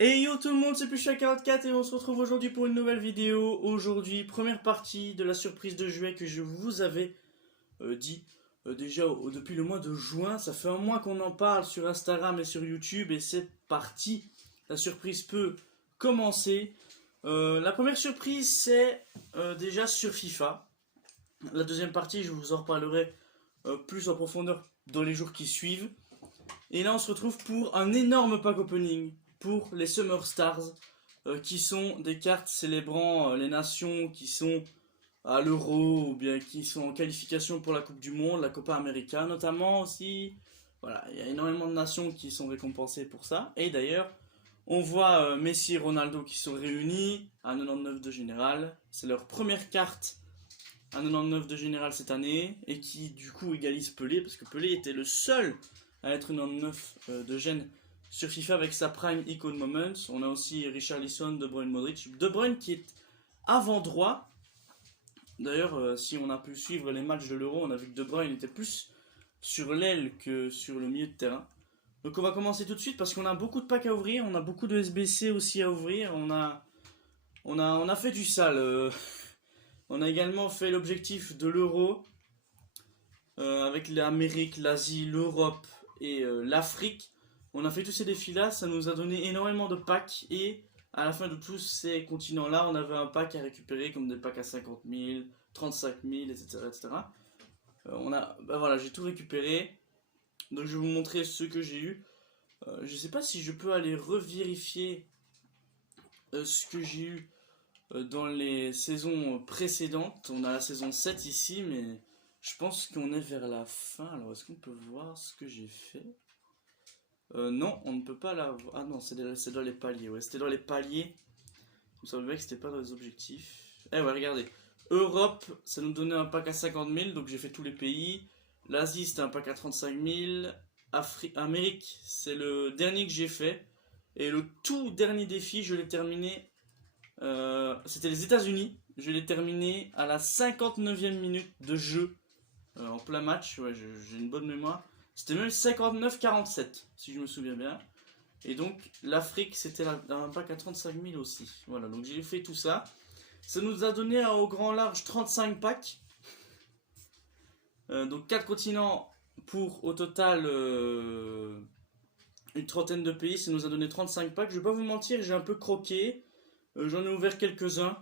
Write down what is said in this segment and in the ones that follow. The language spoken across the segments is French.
Hey yo tout le monde, c'est Plucha44 et on se retrouve aujourd'hui pour une nouvelle vidéo. Aujourd'hui, première partie de la surprise de juillet que je vous avais dit déjà depuis le mois de juin. Ça fait un mois qu'on en parle sur Instagram et sur YouTube et c'est parti. La surprise peut commencer. La première surprise c'est déjà sur FIFA. La deuxième partie, je vous en reparlerai plus en profondeur dans les jours qui suivent. Et là, on se retrouve pour un énorme pack opening pour les Summer Stars, qui sont des cartes célébrant les nations qui sont à l'Euro ou bien qui sont en qualification pour la Coupe du Monde, la Copa América notamment aussi. Voilà, il y a énormément de nations qui sont récompensées pour ça. Et d'ailleurs, on voit Messi et Ronaldo qui sont réunis à 99 de général. C'est leur première carte à 99 de général cette année et qui du coup égalise Pelé parce que Pelé était le seul à être 99 de gène sur FIFA avec sa Prime Icon Moments. On a aussi Richarlison, De Bruyne, Modric. De Bruyne qui est avant droit. D'ailleurs, si on a pu suivre les matchs de l'Euro, on a vu que De Bruyne était plus sur l'aile que sur le milieu de terrain. Donc on va commencer tout de suite parce qu'on a beaucoup de packs à ouvrir, on a beaucoup de SBC aussi à ouvrir, on a fait du sale. On a également fait l'objectif de l'Euro avec l'Amérique, l'Asie, l'Europe et l'Afrique. On a fait tous ces défis-là, ça nous a donné énormément de packs et à la fin de tous ces continents-là, on avait un pack à récupérer comme des packs à 50 000, 35 000, etc. etc. Voilà, j'ai tout récupéré. Donc je vais vous montrer ce que j'ai eu. Je sais pas si je peux aller revérifier ce que j'ai eu dans les saisons précédentes. On a la saison 7 ici, mais je pense qu'on est vers la fin. Alors est-ce qu'on peut voir ce que j'ai fait? Non, on ne peut pas la voir. Ah non, c'est dans les paliers. Ouais, c'était dans les paliers. Il me semblait que c'était pas dans les objectifs. Eh ouais, regardez. Europe, ça nous donnait un pack à 50 000, donc j'ai fait tous les pays. L'Asie, c'était un pack à 35 000. Amérique, c'est le dernier que j'ai fait. Et le tout dernier défi, je l'ai terminé. C'était les États-Unis. Je l'ai terminé à la 59e minute de jeu. En plein match. Ouais, j'ai une bonne mémoire. C'était même 59-47, si je me souviens bien. Et donc, l'Afrique, c'était un pack à 35 000 aussi. Voilà, donc j'ai fait tout ça. Ça nous a donné au grand large 35 packs. Donc 4 continents pour au total une trentaine de pays. Ça nous a donné 35 packs. Je vais pas vous mentir, j'ai un peu croqué. J'en ai ouvert quelques-uns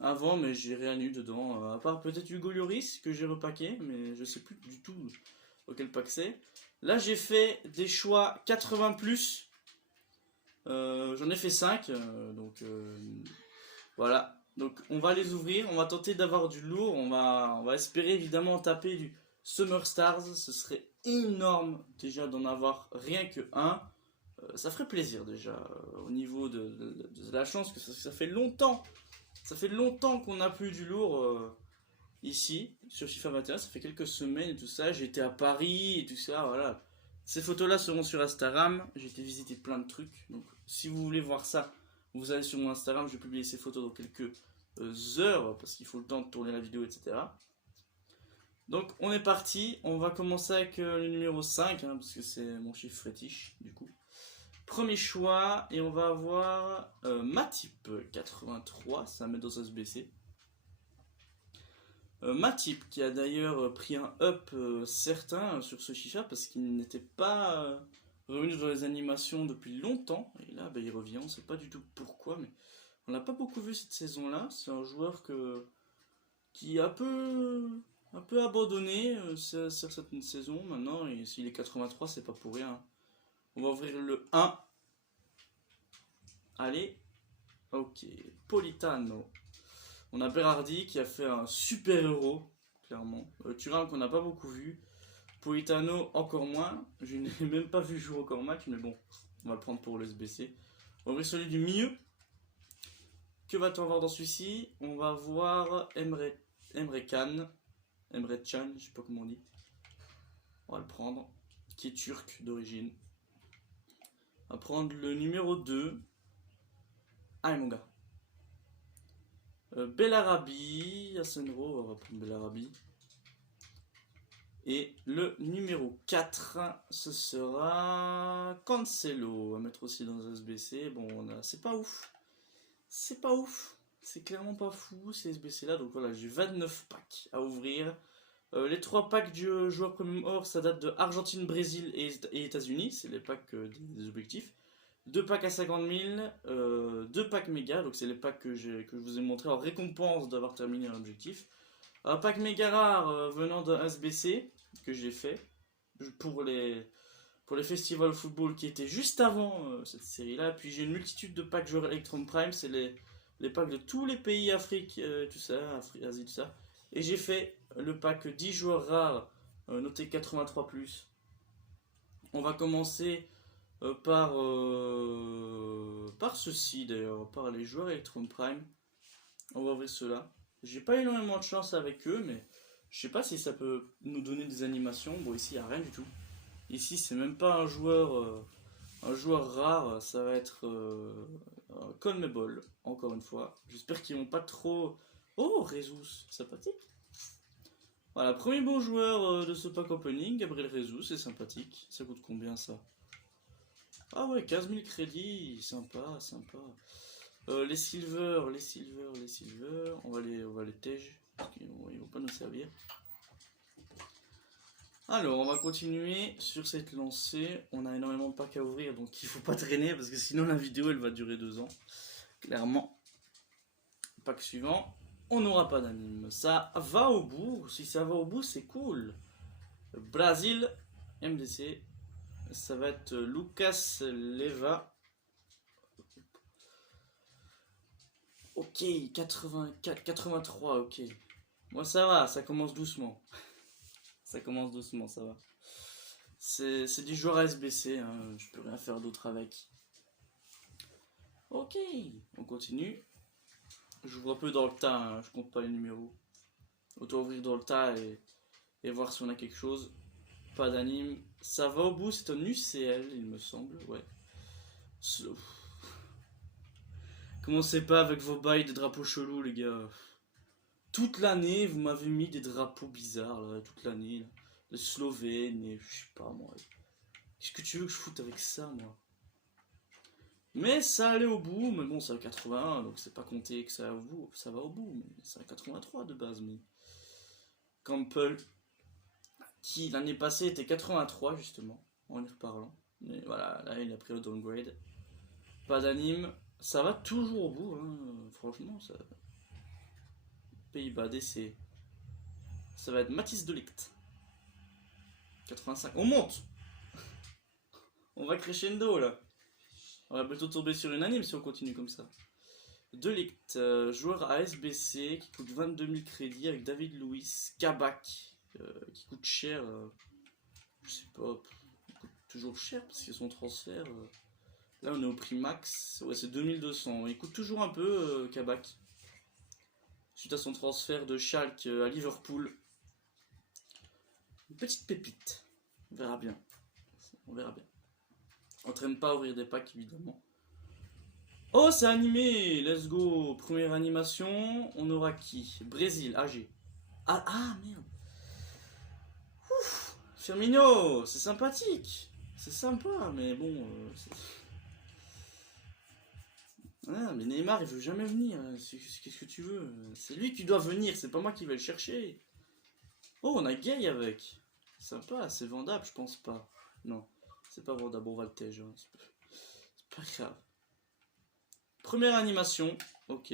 avant, mais j'ai rien eu dedans. À part peut-être Hugo Lloris que j'ai repaqué, mais je sais plus du tout auquel pack c'est. Là, j'ai fait des choix 80 plus. J'en ai fait 5. Voilà. Donc, on va les ouvrir. On va tenter d'avoir du lourd. On va espérer évidemment taper du Summer Stars. Ce serait énorme déjà d'en avoir rien que un. Ça ferait plaisir déjà au niveau de la chance que ça fait longtemps. Ça fait longtemps qu'on n'a plus du lourd ici sur FIFA 21. Ça fait quelques semaines et tout ça. J'étais à Paris et tout ça. Voilà. Ces photos-là seront sur Instagram. J'ai été visiter plein de trucs. Donc, si vous voulez voir ça, vous allez sur mon Instagram. Je vais publier ces photos dans quelques heures parce qu'il faut le temps de tourner la vidéo, etc. Donc, on est parti. On va commencer avec le numéro 5 parce que c'est mon chiffre fétiche du coup. Premier choix, et on va avoir Matip 83, ça met dans SBC. Matip qui a d'ailleurs pris un up certain sur ce chicha parce qu'il n'était pas revenu dans les animations depuis longtemps. Et là, il revient, on ne sait pas du tout pourquoi, mais on l'a pas beaucoup vu cette saison-là. C'est un joueur qui a un peu abandonné sur cette saison maintenant. Et s'il est 83, c'est pas pour rien. On va ouvrir le 1. Allez, ok, Politano. On a Berardi qui a fait un super Euro, clairement. Thuram qu'on n'a pas beaucoup vu. Politano encore moins. Je n'ai même pas vu jouer encore match, mais bon, on va le prendre pour le SBC. On va ouvrir celui du milieu. Que va-t-on avoir dans celui-ci? On va voir Emre Can. Emre Can, je sais pas comment on dit. On va le prendre. Qui est turc d'origine. On va prendre le numéro 2. Ah, mon gars. Bellarabi, Asenro, on va prendre Bellarabi. Et le numéro 4, ce sera Cancelo. On va mettre aussi dans un SBC. Bon, c'est pas ouf. C'est pas ouf. C'est clairement pas fou ces SBC là. Donc voilà, j'ai 29 packs à ouvrir. Les 3 packs du joueur premium or, ça date de Argentine, Brésil et États-Unis. C'est les packs des objectifs. 2 packs à 50 000, 2 packs méga. Donc c'est les packs que je vous ai montré en récompense d'avoir terminé un objectif. Un pack méga rare venant d'un SBC que j'ai fait pour les festivals football qui étaient juste avant cette série là. Puis j'ai une multitude de packs joueurs Electrum Prime, c'est les packs de tous les pays Afrique, tout ça, Asie, tout ça. Et j'ai fait le pack 10 joueurs rares noté 83+. On va commencer par ceci d'ailleurs, par les joueurs Electrum Prime. On va ouvrir cela. J'ai pas énormément de chance avec eux, mais je sais pas si ça peut nous donner des animations. Bon, ici, il n'y a rien du tout. Ici, c'est même pas un joueur rare. Ça va être un Conmebol, encore une fois. J'espère qu'ils vont pas trop... Oh, Jesus, sympathique. Voilà, premier bon joueur de ce pack opening, Gabriel Jesus, c'est sympathique. Ça coûte combien, ça? Ah ouais, 15 000 crédits, sympa, sympa. Les silver, on va les tège, parce qu'ils vont pas nous servir. Alors, on va continuer sur cette lancée. On a énormément de packs à ouvrir, donc il faut pas traîner, parce que sinon la vidéo elle va durer 2 ans. Clairement. Pack suivant, on n'aura pas d'anime. Ça va au bout, si ça va au bout, c'est cool. Brésil, MDC, ça va être Lucas Leva. Ok, 84, 83, ok. Moi ça va, ça commence doucement. Ça commence doucement, ça va. C'est du joueur à SBC, hein, je peux rien faire d'autre avec. Ok, on continue. J'ouvre un peu dans le tas, hein, je compte pas les numéros. Autant ouvrir dans le tas et voir si on a quelque chose. Pas d'anime. Ça va au bout, c'est un UCL, il me semble, ouais. Commencez pas avec vos bails de drapeaux chelous, les gars. Toute l'année, vous m'avez mis des drapeaux bizarres, là, toute l'année. Là. Les Slovènes, et je sais pas moi. Qu'est-ce que tu veux que je foute avec ça, moi? Mais ça allait au bout, mais bon, c'est à 81, donc c'est pas compté que ça va au bout. Ça va au bout, mais c'est à 83 de base, mais. Campbell, qui l'année passée était 83, justement, en y reparlant. Mais voilà, là, il a pris le downgrade. Pas d'anime. Ça va toujours au bout, hein. Franchement, ça. Pays-Bas, DC. Ça va être Mathis de Ligt. 85. On monte. On va crescendo là. On va bientôt tomber sur une anime si on continue comme ça. De Ligt, joueur ASBC qui coûte 22 000 crédits avec David Luiz, Kabak, qui coûte cher. Je sais pas, il coûte toujours cher parce qu'il y a son transfert. Là on est au prix max, ouais c'est 2200. Il coûte toujours un peu Kabak. Suite à son transfert de Schalke à Liverpool. Une petite pépite. On verra bien. On verra bien. On traîne pas à ouvrir des packs évidemment. Oh c'est animé. Let's go. Première animation. On aura qui? Brésil, AG. Ah merde. Ouf. Firmino. C'est sympathique. C'est sympa mais bon... Ah, mais Neymar il veut jamais venir. Qu'est-ce que tu veux? C'est lui qui doit venir. C'est pas moi qui vais le chercher. Oh on a Gay avec. Sympa, c'est vendable, je pense pas. Non, c'est pas vendable, on va le tège. Hein. C'est pas grave. Première animation, ok.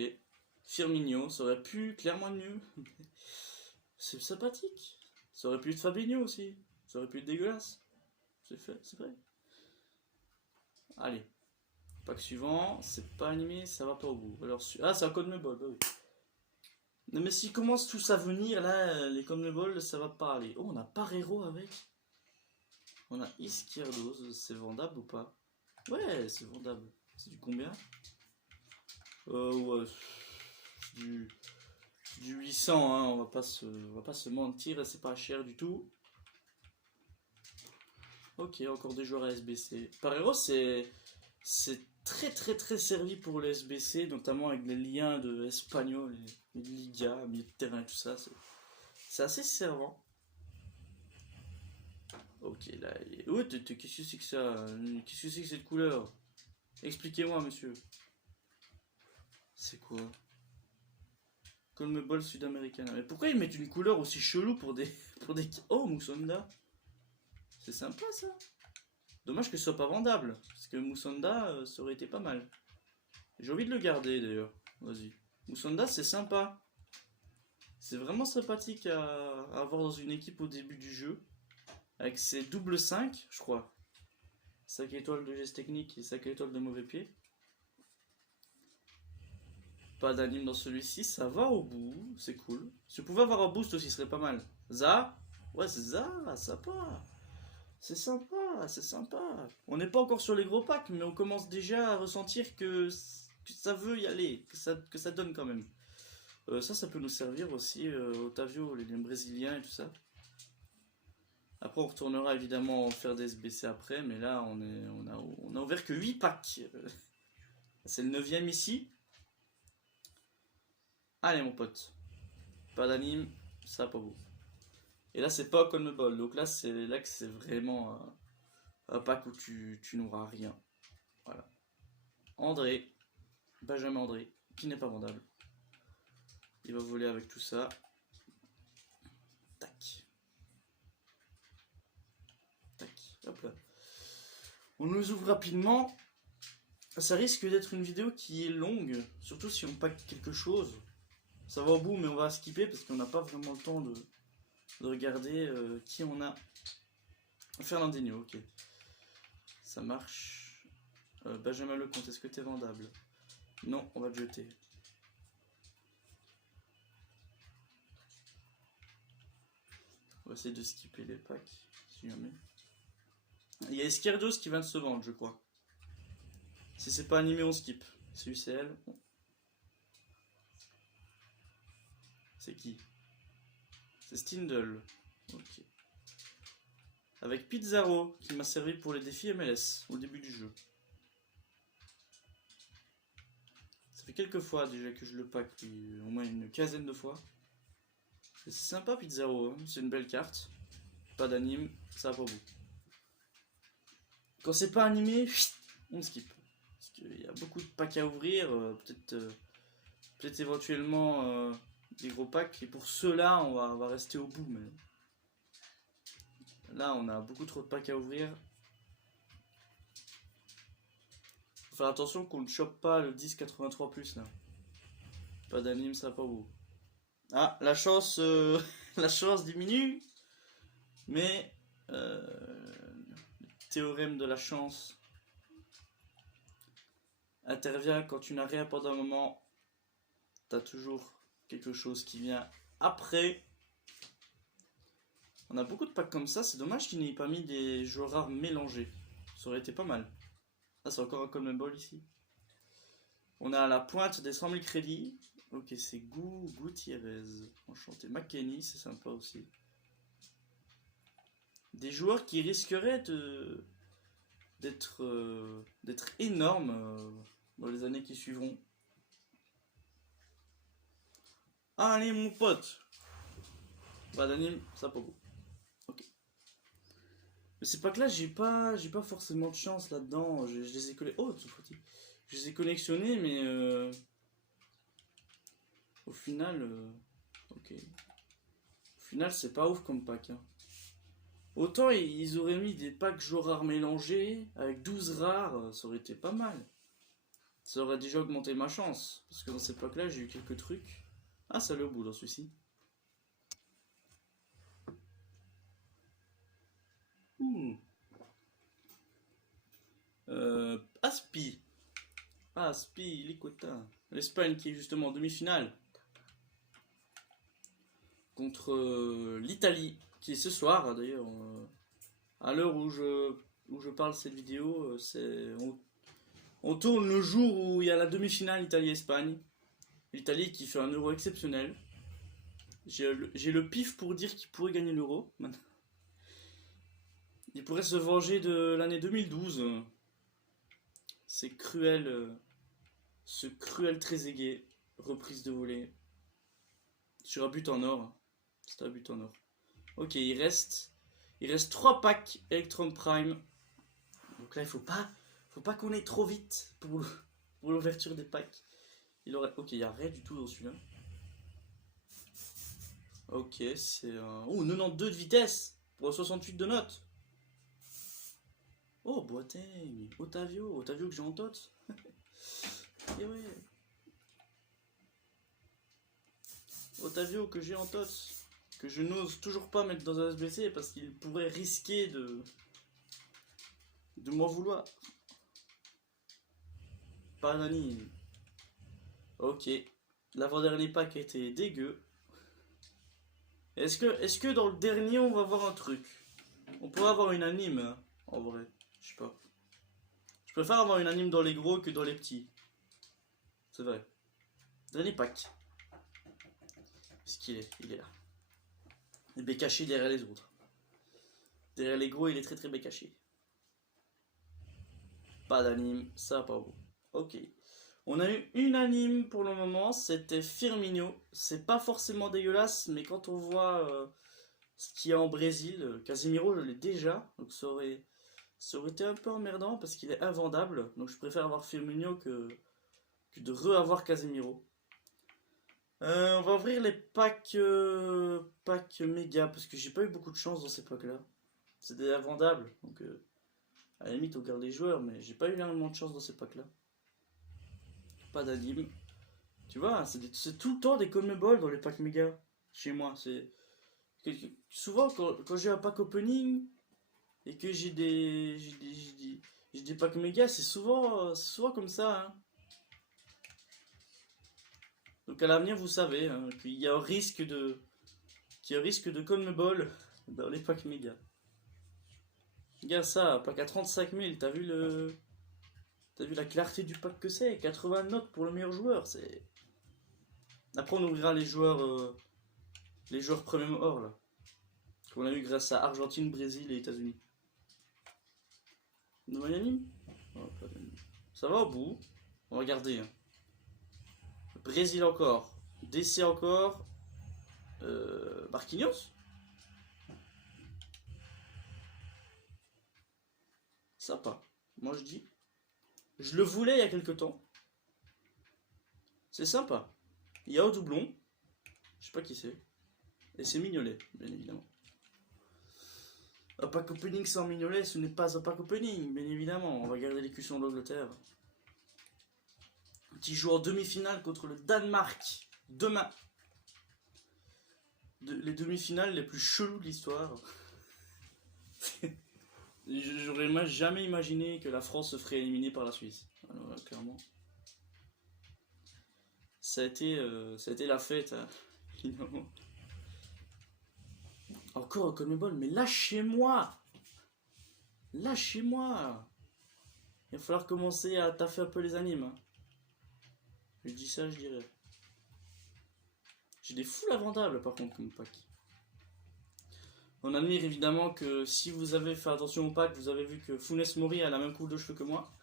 Firmino, ça aurait pu clairement être mieux. C'est sympathique. Ça aurait pu être Fabinho aussi. Ça aurait pu être dégueulasse. C'est fait, c'est vrai. Allez. Pack suivant, c'est pas animé, ça va pas au bout. Alors, ah, c'est un Conmebol, bah oui. Non, mais s'ils commencent tous à venir, là, les Conmebol, ça va pas aller. Oh, on a Parero avec. On a Izquierdos, c'est vendable ou pas? Ouais, c'est vendable. C'est du combien? Ouais, c'est du 800, hein, on va pas se mentir, c'est pas cher du tout. Ok, encore des joueurs à SBC. Parero, c'est très servi pour les SBC, notamment avec les liens de espagnol, les Liga, milieu de terrain et tout ça. C'est assez servant. Ok, là. Oh, qu'est-ce que c'est que ça? Qu'est-ce que c'est que cette couleur? Expliquez-moi, monsieur. C'est quoi? Colmebol sud-américain. Mais pourquoi ils mettent une couleur aussi chelou pour des. Pour des... Oh, Moussonda. C'est sympa ça. Dommage que ce soit pas vendable. Parce que Moussonda, ça aurait été pas mal. J'ai envie de le garder d'ailleurs. Vas-y. Moussonda, c'est sympa. C'est vraiment sympathique à avoir dans une équipe au début du jeu. Avec ses double 5, je crois. 5 étoiles de geste technique et 5 étoiles de mauvais pied. Pas d'anime dans celui-ci, ça va au bout, c'est cool. Si je pouvais avoir un boost aussi, ce serait pas mal. Za. Ouais, c'est ça, sympa. C'est sympa, c'est sympa. On n'est pas encore sur les gros packs, mais on commence déjà à ressentir que ça veut y aller, que ça donne quand même. Ça peut nous servir aussi, Otavio, les brésiliens et tout ça. Après, on retournera évidemment faire des SBC après, mais là, on a ouvert que 8 packs. C'est le 9ème ici. Allez, mon pote. Pas d'anime, ça pas beau. Et là, c'est pas comme le bol. Donc là, c'est là que c'est vraiment un pack où tu n'auras rien. Voilà. André. Benjamin André, qui n'est pas vendable. Il va voler avec tout ça. Tac. Tac. Hop là. On nous ouvre rapidement. Ça risque d'être une vidéo qui est longue. Surtout si on pack quelque chose. Ça va au bout, mais on va skipper parce qu'on n'a pas vraiment le temps de regarder qui on a. Fernandinho, ok. Ça marche. Benjamin Lecomte, est-ce que t'es vendable? Non, on va te jeter. On va essayer de skipper les packs, si jamais. Il y a Esquerdos qui vient de se vendre, je crois. Si c'est pas animé, on skip. C'est UCL. C'est qui? C'est Stindl. Ok. Avec Pizarro, qui m'a servi pour les défis MLS, au début du jeu. Ça fait quelques fois déjà que je le pack, au moins une quinzaine de fois. C'est sympa Pizarro, hein, c'est une belle carte. Pas d'anime, ça va pas bout. Quand c'est pas animé, on skip. Parce qu'il y a beaucoup de packs à ouvrir, peut-être éventuellement des gros packs. Et pour ceux-là, on va rester au bout. Mais là, on a beaucoup trop de packs à ouvrir. Faut faire attention qu'on ne chope pas le 10,83+, là. Pas d'anime, ça va pas beau. Ah, la chance, la chance diminue. Mais le théorème de la chance intervient quand tu n'as rien pendant un moment. T'as toujours quelque chose qui vient après. On a beaucoup de packs comme ça. C'est dommage qu'il n'ait pas mis des joueurs rares mélangés. Ça aurait été pas mal. Ah, c'est encore un Coleman Ball ici. On a la pointe des 100 000 crédits. Ok, c'est Gutiérrez. Enchanté. McKenny, c'est sympa aussi. Des joueurs qui risqueraient d'être énormes dans les années qui suivront. Allez, mon pote. Pas d'anime, ça pas beau. Ok. Mais c'est pas que là, j'ai pas forcément de chance là-dedans. Je les ai collés. Oh, je les ai collectionnés, mais au final, ok. Au final, c'est pas ouf comme pack. Hein. Autant ils auraient mis des packs joueurs rares mélangés avec 12 rares, ça aurait été pas mal. Ça aurait déjà augmenté ma chance. Parce que dans ces packs là, j'ai eu quelques trucs. Ah, ça allait au bout dans celui-ci. Aspi. Aspi, Liquota. L'Espagne qui est justement en demi-finale. Contre l'Italie, qui est ce soir d'ailleurs. À l'heure où je parle cette vidéo, on tourne le jour où il y a la demi-finale Italie-Espagne. L'Italie qui fait un euro exceptionnel. J'ai le pif pour dire qu'il pourrait gagner l'euro. Il pourrait se venger de l'année 2012. C'est cruel. Ce cruel Trezeguet. Reprise de volée. Sur un but en or. C'était un but en or. Ok, il reste Il reste 3 packs Electrum Prime. Donc là, il faut pas qu'on aille trop vite pour l'ouverture des packs. Ok, il n'y a rien du tout dans celui-là. Ok, c'est un... Oh, 92 de vitesse pour 68 de notes. Oh, Boateng, Otavio que j'ai en tot. Et ouais. Otavio que j'ai en tot. Que je n'ose toujours pas mettre dans un SBC parce qu'il pourrait risquer de m'en vouloir. Pas d'anime. Ok. L'avant-dernier pack a été dégueu. Est-ce que dans le dernier on va voir un truc? On pourrait avoir une anime, hein, en vrai. Je sais pas. Je préfère avoir une anime dans les gros que dans les petits. C'est vrai. Dernier pack. Puisqu'il est, il est là. Il est caché derrière les autres. Derrière les gros, il est très très caché. Pas d'anime, ça pas beau. Ok. On a eu une anime pour le moment, c'était Firmino. C'est pas forcément dégueulasse, mais quand on voit ce qu'il y a en Brésil, Casemiro je l'ai déjà, donc ça aurait été un peu emmerdant parce qu'il est invendable. Donc je préfère avoir Firmino que de re-avoir Casemiro. On va ouvrir les packs méga parce que j'ai pas eu beaucoup de chance dans ces packs là. C'est des invendables, donc à la limite on garde les joueurs, mais j'ai pas eu énormément de chance dans ces packs là. Pas d'anime. Tu vois, c'est tout le temps des CONMEBOL dans les packs méga. Chez moi, c'est... Souvent, quand j'ai un pack opening et que j'ai des packs méga, c'est souvent comme ça. Hein. Donc à l'avenir, vous savez hein, qu'il y a un risque de... CONMEBOL dans les packs méga. Regarde ça, pack à 35 000, t'as vu la clarté du pack que c'est? 80 notes pour le meilleur joueur, c'est... Après on ouvrira les joueurs premium or là. Qu'on a eu grâce à Argentine, Brésil et États-Unis. Nouvelle anime? Oh, pas d'anime. Ça va au bout. On va regarder. Hein. Brésil encore. DC encore. Marquinhos? Sympa. Moi je dis. Je le voulais il y a quelques temps. C'est sympa. Il y a au doublon. Je sais pas qui c'est. Et c'est Mignolet, bien évidemment. Un pack opening sans Mignolet, ce n'est pas un pack opening, bien évidemment. On va garder les cuissons d'Angleterre. Qui joue en demi-finale contre le Danemark demain. Les demi-finales les plus cheloues de l'histoire. J'aurais jamais imaginé que la France se ferait éliminer par la Suisse. Alors, clairement. Ça a été la fête, hein, finalement. Encore un CONMEBOL, mais lâchez-moi! Lâchez-moi! Il va falloir commencer à taffer un peu les animes. Hein. Je dis ça, je dirais. J'ai des foules invendables par contre comme pack. On admire évidemment que si vous avez fait attention au pack, vous avez vu que Funes Mori a la même coupe de cheveux que moi.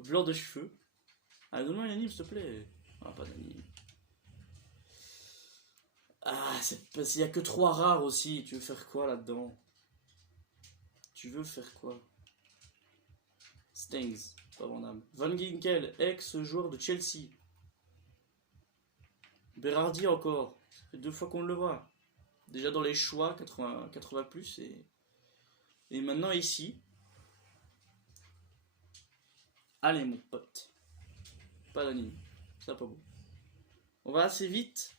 Blanc de cheveux. Ah, donne-moi une anime s'il te plaît. Ah, pas d'anime. Ah, c'est parce qu'il n'y a que 3 rares aussi. Tu veux faire quoi là-dedans? Tu veux faire quoi? Stengs, pas vendable. Van Ginkel, ex-joueur de Chelsea. Berardi encore. Ça fait 2 fois qu'on le voit. Déjà dans les choix, 80 plus. Et maintenant ici. Allez mon pote. Pas d'anime. Ça pas beau. On va assez vite.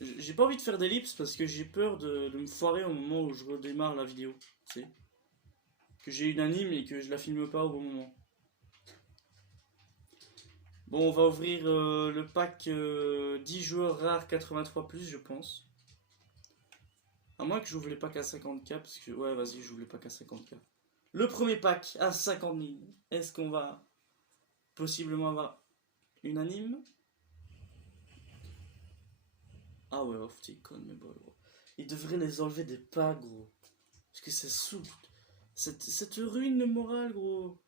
J'ai pas envie de faire d'ellipse parce que j'ai peur de me foirer au moment où je redémarre la vidéo. Tu sais. Que j'ai une anime et que je la filme pas au bon moment. Bon, on va ouvrir le pack 10 joueurs rares 83+, je pense. À moins que j'ouvre les packs à 50k, parce que... Ouais, vas-y, j'ouvre les packs à 50k. Le premier pack à 50 000. Est-ce qu'on va possiblement avoir une anime? Ah ouais, off, t'es con, mais bon, gros. Il devrait les enlever des packs, gros. Parce que ça soude. Cette ruine le moral, gros.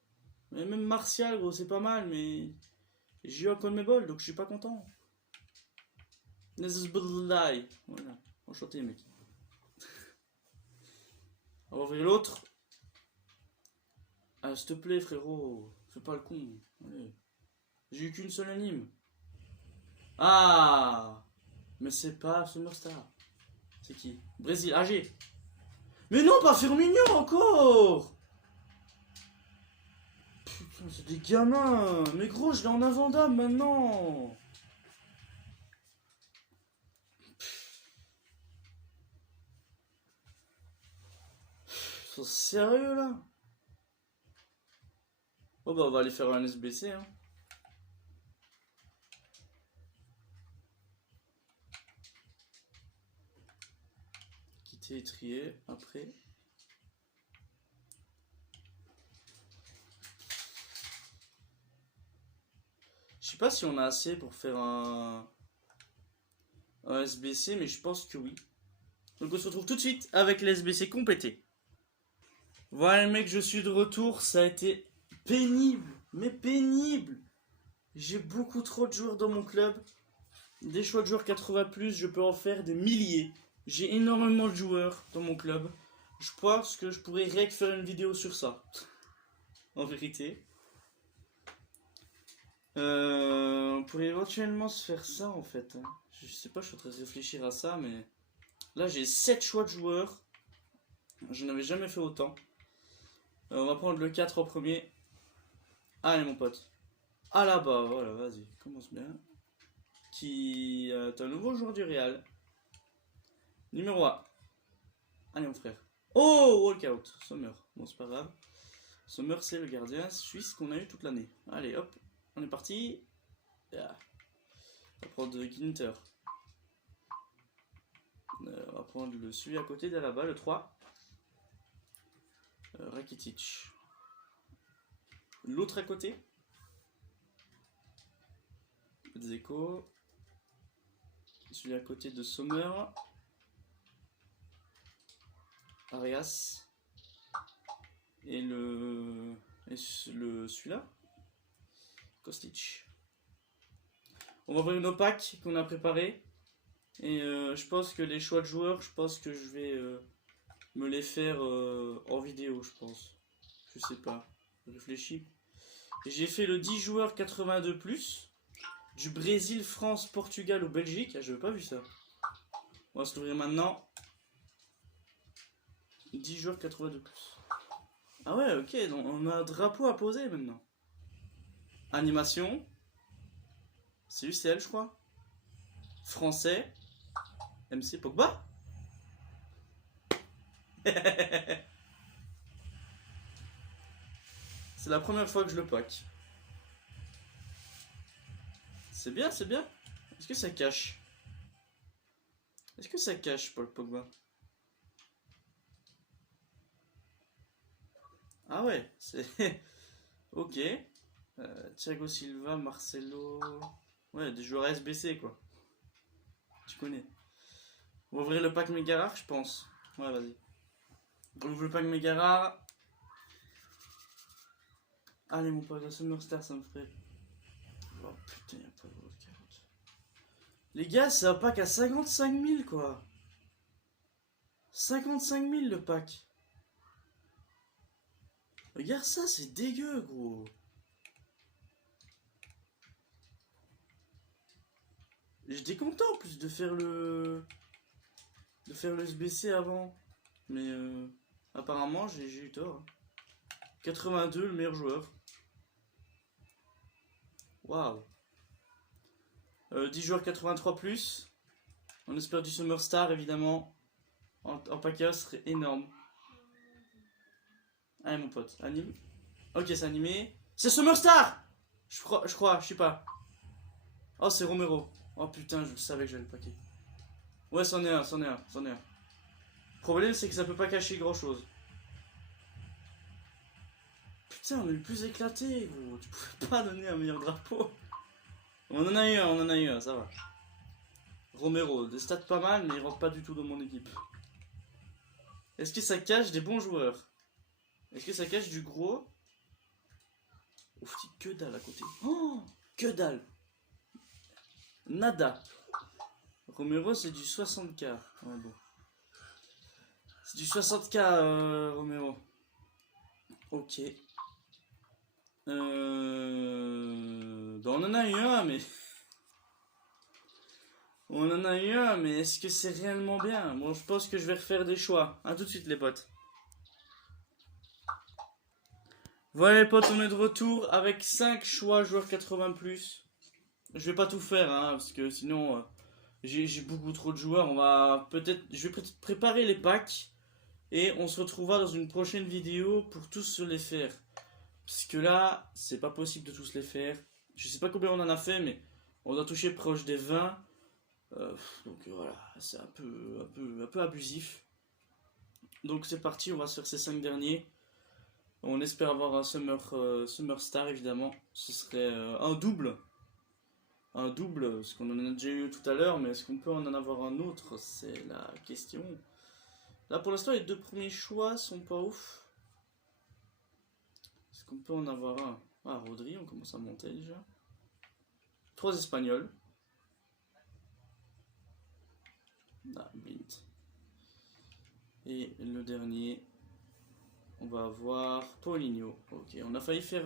Mais même Martial, gros, c'est pas mal, mais... J'ai eu un CONMEBOL, donc je suis pas content. This is Voilà. Enchanté, mec. On va ouvrir l'autre. Ah, s'il te plaît, frérot. Fais pas le con. Allez. J'ai eu qu'une seule anime. Ah! Mais c'est pas Summerstar. C'est qui? Brésil, AG. Mais non, pas Firmino encore! Putain, c'est des gamins! Mais gros, je l'ai en avant-dame maintenant! Ils sont sérieux là? Oh bah on va aller faire un SBC hein. Quitter et trier après. Je sais pas si on a assez pour faire un SBC, mais je pense que oui. Donc on se retrouve tout de suite avec les SBC complétés. Voilà les mecs, je suis de retour. Ça a été pénible, mais pénible. J'ai beaucoup trop de joueurs dans mon club. Des choix de joueurs 80+, je peux en faire des milliers. J'ai énormément de joueurs dans mon club. Je pense que je pourrais rien que faire une vidéo sur ça. En vérité. On pourrait éventuellement se faire ça en fait. Je sais pas, je suis en train de réfléchir à ça, mais... Là j'ai 7 choix de joueurs. Je n'avais jamais fait autant. On va prendre le 4 en premier. Allez mon pote. Ah là-bas, voilà, vas-y, commence bien. Qui est un nouveau joueur du Real. Numéro 1. Allez mon frère. Oh, walkout. Sommer. Bon, c'est pas grave. Sommer, c'est le gardien suisse qu'on a eu toute l'année. Allez, hop. On est parti. Yeah. On va prendre Ginter. On va prendre celui à côté d'Alaba, le 3. Rakitic. L'autre à côté. Dzeko. Celui à côté de Sommer. Arias. Et celui-là. Kostic. On va voir une opaque qu'on a préparée. Et je pense que les choix de joueurs, je pense que je vais me les faire en vidéo, je pense. Je sais pas. Je réfléchis. J'ai fait le 10 joueurs 82+. Du Brésil, France, Portugal ou Belgique. Ah, j'avais pas vu ça. On va se l'ouvrir maintenant. 10 joueurs 82+. Ah ouais, ok, donc on a un drapeau à poser maintenant. Animation. C'est UCL, je crois. Français. MC Pogba. C'est la première fois que je le pack. C'est bien, c'est bien. Est-ce que ça cache? Est-ce que ça cache, Paul Pogba? Ah ouais, c'est... Ok. Thiago Silva, Marcelo... Ouais, des joueurs SBC, quoi. Tu connais. On va ouvrir le pack Megarar, je pense. Ouais, vas-y. On ouvre le pack Megarar. Allez, mon pote, la Summerstar, ça me ferait... Oh putain, y'a pas de walkout. Les gars, c'est un pack à 55 000, quoi. 55 000 le pack. Regarde ça, c'est dégueu, gros. J'étais content en plus de faire le SBC avant. Mais apparemment, j'ai eu tort. 82, le meilleur joueur. Waouh. 10 joueurs 83+. On espère du Summerstar, évidemment. En package, ce serait énorme. Allez, mon pote, anime. Ok, c'est animé. C'est Summerstar! Je crois, je sais pas. Oh, c'est Romero. Oh putain, je savais que j'allais le paquer. Ouais, c'en est un. Le problème, c'est que ça peut pas cacher grand chose. Putain, on a eu plus éclaté, gros. Tu pouvais pas donner un meilleur drapeau. On en a eu un, ça va. Romero, des stats pas mal, mais il rentre pas du tout dans mon équipe. Est-ce que ça cache des bons joueurs? Est-ce que ça cache du gros? Ouf, que dalle à côté. Oh, que dalle. Nada. Romero, c'est du 60k. Ouais, bon. C'est du 60k, Romero. Ok. On en a eu un, mais... On en a eu un, mais est-ce que c'est réellement bien? Bon, je pense que je vais refaire des choix. A tout de suite, les potes. Voilà, les potes, on est de retour avec 5 choix joueurs 80+. Je vais pas tout faire, hein, parce que sinon... j'ai beaucoup trop de joueurs. Je vais préparer les packs. Et on se retrouvera dans une prochaine vidéo pour tous se les faire. Parce que là, c'est pas possible de tous les faire. Je sais pas combien on en a fait, mais on doit toucher proche des 20. Donc voilà, c'est un peu abusif. Donc c'est parti, on va se faire ces 5 derniers. On espère avoir un Summer Star évidemment. Ce serait un double. Un double, parce qu'on en a déjà eu tout à l'heure, mais est-ce qu'on peut en avoir un autre? C'est la question. Là pour l'instant les 2 premiers choix sont pas ouf. Est-ce qu'on peut en avoir un? Ah, Rodri, on commence à monter déjà. 3 Espagnols. Ah, Blind. Et le dernier, on va avoir Paulinho. Ok, on a failli faire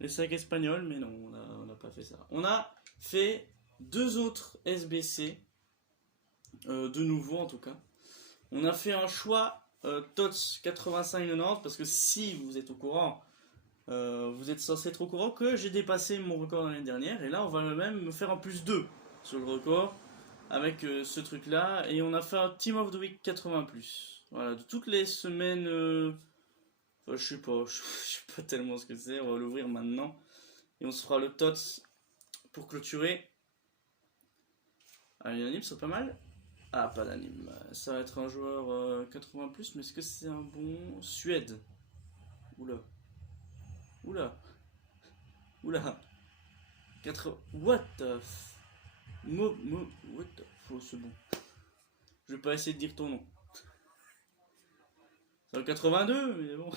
les 5 Espagnols, mais non, on n'a pas fait ça. On a fait 2 autres SBC, de nouveau en tout cas. On a fait un choix TOTS 85-90, parce que si vous êtes au courant, vous êtes censé être au courant que j'ai dépassé mon record l'année dernière, et là on va même me faire un +2 sur le record avec ce truc là, et on a fait un Team of the Week 80+. Voilà, de toutes les semaines, enfin, je sais pas tellement ce que c'est, on va l'ouvrir maintenant, et on se fera le TOTS pour clôturer. Ah, l'anime c'est pas mal. Ah, pas d'anime, ça va être un joueur 80+, mais est-ce que c'est un bon Suède? Oula. Oula. Oula. 80... What the f... What the... Oh, c'est bon. Je vais pas essayer de dire ton nom. C'est en 82, mais bon.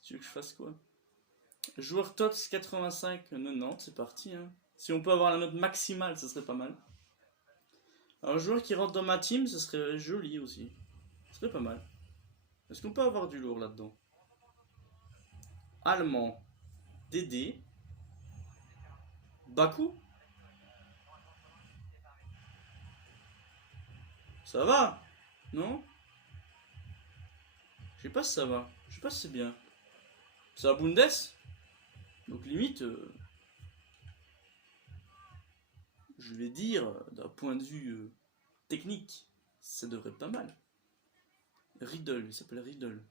Tu veux que je fasse quoi? Joueur TOTS 85-90, c'est parti. Hein. Si on peut avoir la note maximale, ce serait pas mal. Un joueur qui rentre dans ma team, ce serait joli aussi. Ce serait pas mal. Est-ce qu'on peut avoir du lourd là-dedans? Allemand. Dédé. Baku. Ça va? Non? Je sais pas si ça va. Je sais pas si c'est bien. C'est la Bundes. Donc limite... je vais dire, d'un point de vue technique, ça devrait être pas mal. Riddle, il s'appelle Riddle.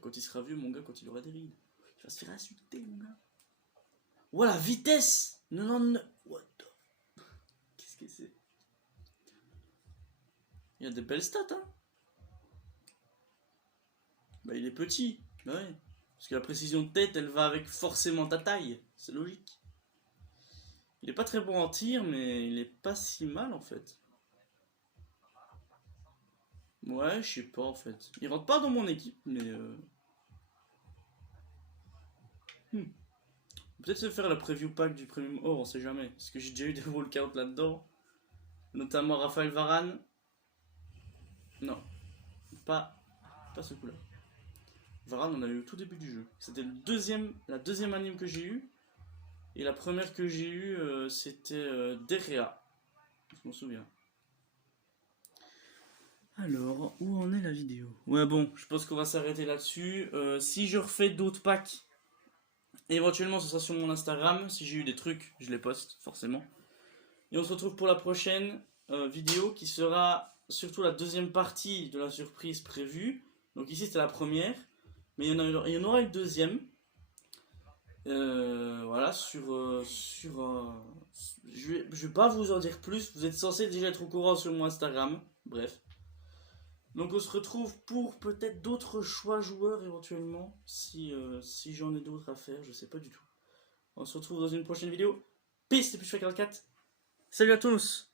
Quand il sera vieux, mon gars, quand il aura des rides, il va se faire insulter, mon gars. Voilà, vitesse 99. What the... Qu'est-ce que c'est? Il y a des belles stats, hein. Bah, il est petit. Bah ouais. Parce que la précision de tête, elle va avec forcément ta taille. C'est logique. Il est pas très bon en tir, mais il est pas si mal en fait. Ouais, je sais pas en fait. Il rentre pas dans mon équipe, mais... Peut-être se faire la preview pack du Premium Or, on sait jamais. Parce que j'ai déjà eu des walkouts là-dedans. Notamment Raphaël Varane. Non. Pas ce coup-là. Varane, on a eu au tout début du jeu. C'était la deuxième anime que j'ai eue. Et la première que j'ai eue, c'était Derrea. Je m'en souviens. Alors, où en est la vidéo? Ouais, bon, je pense qu'on va s'arrêter là-dessus. Si je refais d'autres packs, éventuellement ce sera sur mon Instagram. Si j'ai eu des trucs, je les poste, forcément. Et on se retrouve pour la prochaine vidéo qui sera surtout la deuxième partie de la surprise prévue. Donc ici c'était la première, mais il y en aura une deuxième. Voilà, je vais pas vous en dire plus, vous êtes censé déjà être au courant sur mon Instagram, bref. Donc on se retrouve pour peut-être d'autres choix joueurs éventuellement, si j'en ai d'autres à faire, je sais pas du tout. On se retrouve dans une prochaine vidéo. Peace, depuis je fais 44. Salut à tous.